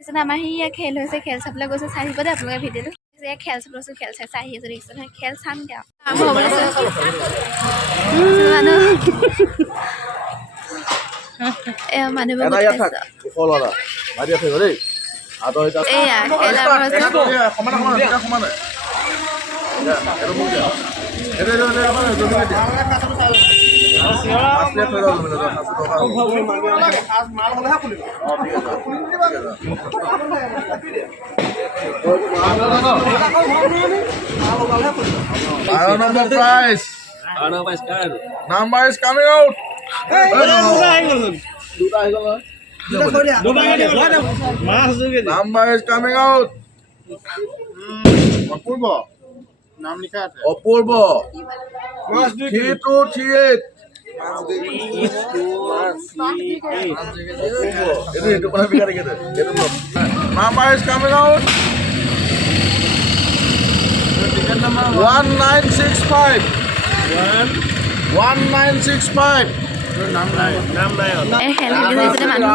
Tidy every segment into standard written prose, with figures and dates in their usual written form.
আমাৰ সেয়া খেল হৈছে খেল চাবলৈ গৈছে চাই আহিব দে আপোনালোকে ভিডিঅ'টো খেল চাবলৈছো খেল চাই চাই আহি আছে দেখিছে নহয় খেল চামগে আৰু মানুহবোৰ এয়া number prize. Number is coming out. Number is coming out. Apurbo. Naam likha hai. Apurbo. 3238. Number is coming out. 1965. 1965. খেল খেলি গৈছে মানুহ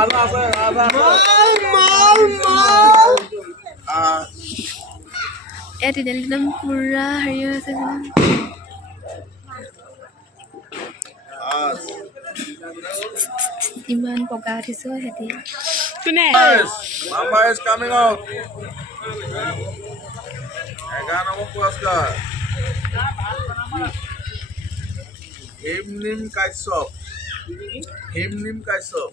এতিয়া একদম পুৰা হেৰি হৈ আছে ইমান পকা উঠিছো সিহঁতি Number is coming out. 11 number পুৰস্কাৰ Himnim Kaisop. Himnim Kaisop.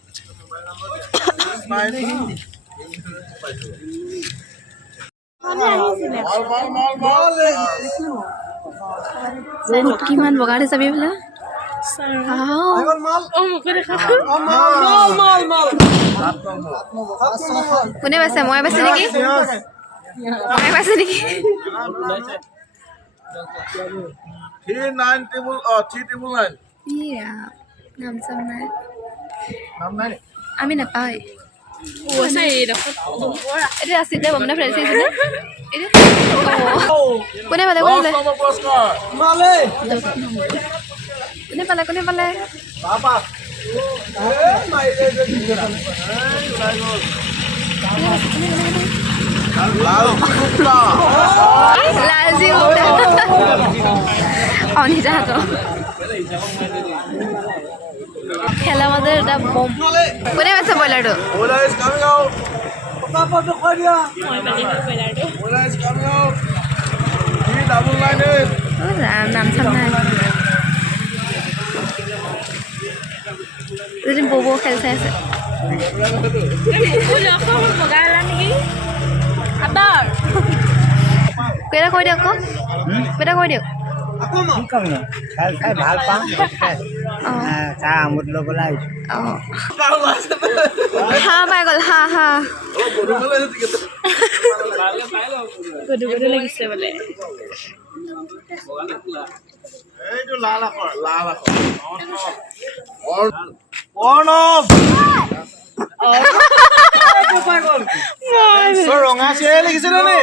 কিমান বগা উঠিছে চাবি বোলে কোনে পাইছে মই পাইছে নেকি মই পাইছে নেকি 3999. নাম চাম নাই আমি নাপায় এতিয়া আছিলে বমনা ফ্ৰেণ্ড আহিছিলে কোনে পালে কোনে পালে কোনে পালে লালজি অনিতা হাতৰ খেলা মাজত এটা বম কোনে পাইছে ব্ৰইলাৰটো নাম চাম নাই বৌ খেল চাই আছে কেইটা কৈ দিয়ক আকৌ কেইটা কৈ দিয়ক ভাল পাওঁ চাহ আমোদ ল'বলৈ আহিছোঁ হাঁহ পাই গ'ল হাঁহ গধু লাগিছে বোলে ৰঙা চিয়াই লাগিছে নে